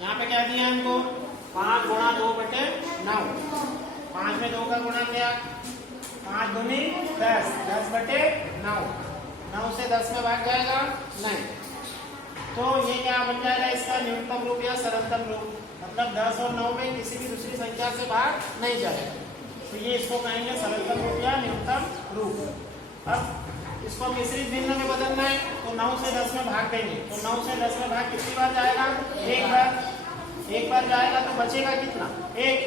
यहाँ पे क्या दिया हमको 5 गुणा 2/9। 5 में 2 का गुणा किया, 5 दूनी 10, 10/9। 9 से 10 में भाग जाएगा नहीं, तो ये क्या बन जाएगा इसका न्यूनतम रूप या सरलतम रूप, मतलब 10 और 9 में किसी भी दूसरी संख्या से भाग नहीं जाएगा, तो ये इसको कहेंगे सरलतम रूप या न्यूनतम रूप। अब इसको मिश्रित भिन्न में बदलना है, तो 9 से 10 में भाग देंगे, तो 9 से 10 में भाग कितनी बार जाएगा, एक बार जाएगा, तो बचेगा कितना, 1,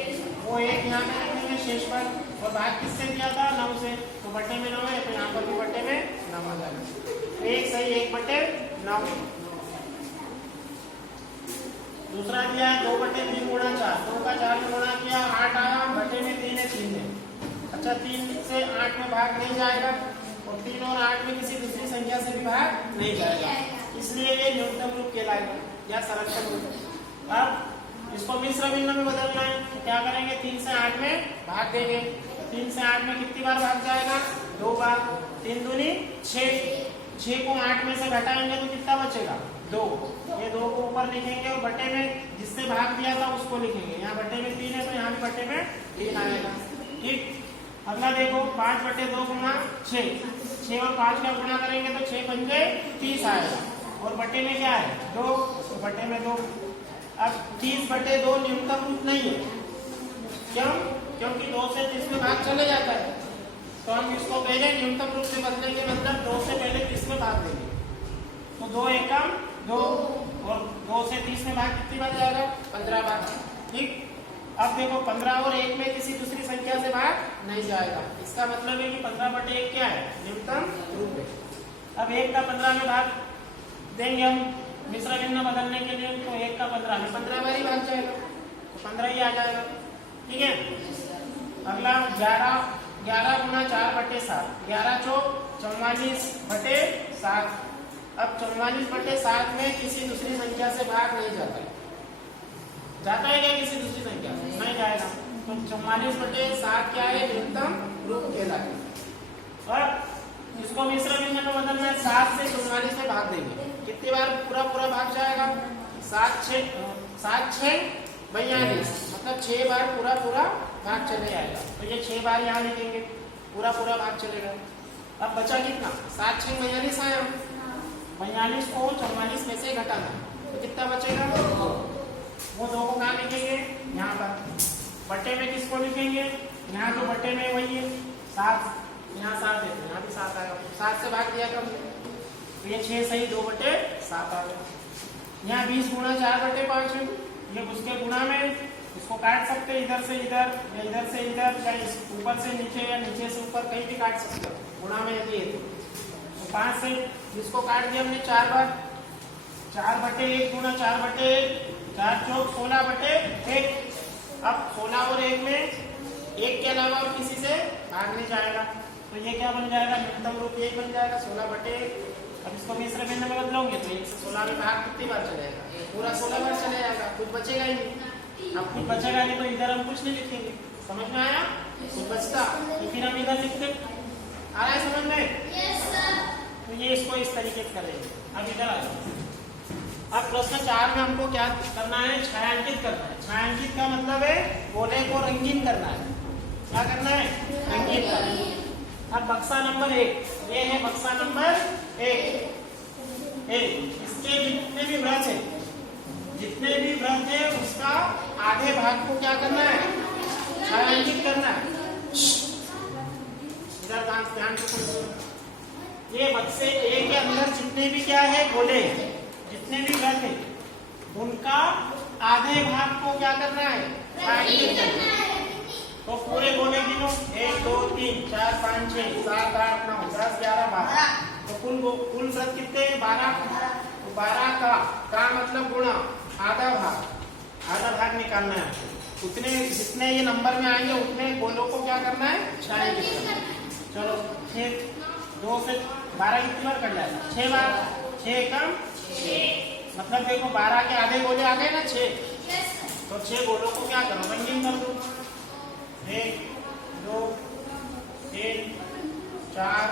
वो 1 यहाँ पे लिखेंगे शेष पर, और भाग किससे दिया था 9 से, तो बट्टे में 9 है, तो यहाँ पर भी बट्टे में 9 आ जाएगा, 1 सही 1/9। दूसरा दिया है 2/3 गुणा 4, 2 का 4 में गुणा किया 8 आया, बटे में 3 है 3 है, अच्छा 3 से 8 में भाग नहीं जाएगा, और 3 और 8 में किसी दूसरी संख्या से भी भाग नहीं जाएगा, इसलिए ये न्यूनतम रूप कहलाएगा या सरलतम रूप। अब इसको मिश्र भिन्न में बदलना है, तो क्या करेंगे 3 से 8 में भाग देंगे, 3 से 8 में कितनी बार भाग जाएगा, 2 बार, 3 दूनी 6, 6 को 8 में से घटाएंगे तो कितना बचेगा 2, ये 2 को ऊपर लिखेंगे और बट्टे में जिससे भाग दिया था उसको लिखेंगे, यहाँ बट्टे में 3 है तो यहाँ भी बट्टे में 3 आएगा, ठीक। अगला देखो 5/2 गुणा 6, 6 और 5 का गुणा करेंगे तो 6 पंजे 30 आएगा, और बट्टे में क्या है 2, तो बट्टे में 2। अब 30/2 न्यूनतम रूप नहीं है, क्यों, क्योंकि 2 से 30 में भाग चले जाता है, तो हम इसको पहले न्यूनतम रूप से बदलेंगे, मतलब 2 से पहले 30 में भाग देंगे, तो 2 एकम 2, और 2 से 30 में भाग कितनी बार जाएगा 15 बार, ठीक। अब देखो 15 और 1 में किसी दूसरी संख्या से भाग नहीं जाएगा, इसका मतलब है कि 15/1 क्या है न्यूनतम रूप है। अब 1 का 15 में भाग देंगे हम मिश्र भिन्न बदलने के लिए, तो 1 का 15 में 15 बार ही भाग जाएगा, तो 15 ही आ जाएगा, ठीक है। अगला 11 गुणा 4/7, 11 चौक 44/7। अब 44/7 में किसी दूसरी संख्या से भाग नहीं जाता है, जाता है क्या किसी दूसरी संख्या से, नहीं जाएगा, तो 44/7 क्या है न्यूनतम रूप कहलाएगा। और इसको मिश्र भिन्न में बदलना है, 7 से 44 में भाग देंगे, कितनी बार पूरा भाग जाएगा, 7 6 42, मतलब 6 बार पूरा भाग चले जाएगा, तो ये 6 बार यहाँ लिखेंगे, पूरा भाग चलेगा। अब बचा कितना, 7 6 42 आया, 42 को 44 में से घटाना, तो कितना बचेगा, वो 2 को कहाँ लिखेंगे, यहाँ पर, बट्टे में किसको लिखेंगे, यहाँ तो बट्टे में वही है 7, यहाँ 7 है, यहाँ भी 7 आएगा, 7 से भाग दिया कम, तो ये 6 सही 2/7 आ गया। यहाँ 20 गुणा 4/5 है, ये उसके गुणा में इसको काट सकते हैं, इधर से इधर या इधर से इधर, या ऊपर से नीचे या नीचे से ऊपर, कहीं भी काट सकते हो गुणा में यदि है तो 5 से इसको काट दिया हमने 4 बार, 4/1 गुणा 4/1, 4 चौक 16/1। अब 16 और 1 में 1 के अलावा और किसी से भाग नहीं जाएगा, तो ये क्या बन जाएगा न्यूनतम रूप 1 बन जाएगा 16/1। अब इसको मिश्र भिन्न में बदलोगे तो 1 से 16 में भाग कितनी बार चलेगा, पूरा 16 बार चले जाएगा, कुछ बचेगा ही नहीं। अब कुछ बचेगा नहीं तो इधर हम कुछ नहीं लिखेंगे, समझ में आया, कुछ बचता तो फिर हम इधर लिखते, आ रहा है समझ में, तो ये इसको इस तरीके से करेंगे। अब इधर आ जाओ। अब प्रश्न 4 में हमको क्या करना है, छायांकित करना है। छायांकित का मतलब है गोले को रंगीन करना है, क्या करना है, रंगीन करना है। अब बक्सा नंबर 1, ये है बक्सा नंबर 1, इसके जितने भी वृत्त है उसका आधे भाग को क्या करना है, छायांकित करना है। इधर ध्यान से, ये बक्से ए के अंदर जितने भी क्या है गोले हैं, जितने भी वृत्त है उनका आधे भाग को क्या करना है, छायांकित करना है। तो पूरे गोले गिनो, 1 2 3 4 5 6 7 8 9 10 11 12, तो कुल वृत्त कितने 12, तो 12 का मतलब गुणा आधा भाग निकालना है, उतने जितने ये नंबर में आएंगे उतने गोलों को क्या करना है, छायांकित करना है। चलो 6 2 से 12 कितनी बार कर जाएगा, 6 बार, 6 कम 6, मतलब देखो 12 के आधे गोले आ गए ना 6, तो 6 गोलों को क्या करो, रंगीन कर दो, 1 2 3 4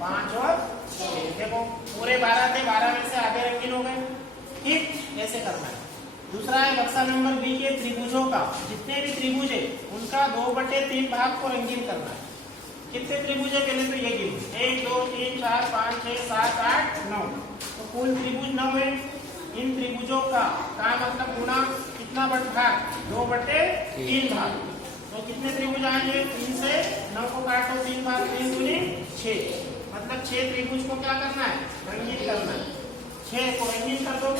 5 और 6। देखो पूरे 12 थे, 12 में से आधे रंगीन हो गए, ठीक, ऐसे करना है। दूसरा है बक्सा नंबर बी के त्रिभुजों का, जितने भी त्रिभुज है उनका 2/3 भाग को रंगीन करना है। कितने त्रिभुज है पहले तो ये गिनो, 1 2 3 4 5 6 7 8 9, तो कुल त्रिभुज 9 है। इन त्रिभुजों का मतलब गुणा कितना भाग, 2/3 भाग। तो कितने त्रिभुज आएंगे, 3 से 9 को काटो, 3 भाग, 3 दूनी 6, मतलब 6 त्रिभुज को क्या करना है, रंगीन करना है। 6 को रंगीन कर दो,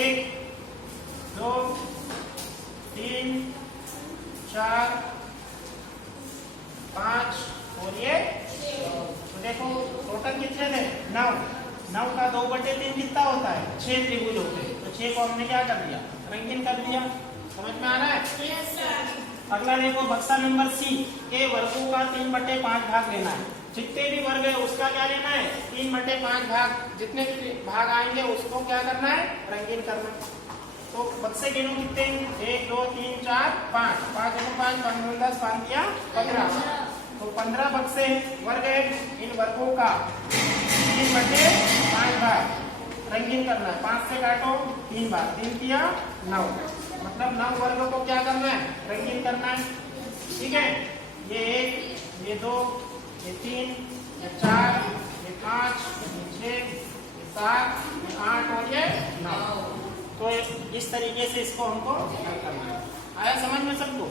1 2 3 4 5 और ये 6। तो देखो टोटल कितने थे, 9। 9 का 2/3 कितना होता है, 6 त्रिभुज होते हैं। तो 6 को हमने क्या कर दिया, रंगीन कर दिया। समझ में आ रहा है? yes, sir। अगला देखो बक्सा नंबर सी के वर्गों का 3/5 भाग लेना है। जितने भी वर्ग है उसका क्या लेना है, 3/5 भाग। जितने भी भाग आएंगे उसको क्या करना है, रंगीन करना। तो बक्से गिनो कितने, 1 2 3 4 5, 5 1 5 5 10 5 दिया 15। तो 15 बक्से वर्ग है, इन वर्गों का 3/5 भाग रंगीन करना है। 5 से काटो, 3 बार, 3 दिया 9, मतलब 9 वर्ग को क्या करना है, रंगीन करना है। ठीक है, ये 1 ये 2 ये 3 ये 4 ये 5 ये 6 ये 7 ये 8 और ये 9। तो इस तरीके से इसको हमको हल करना है। आया समझ में सबको?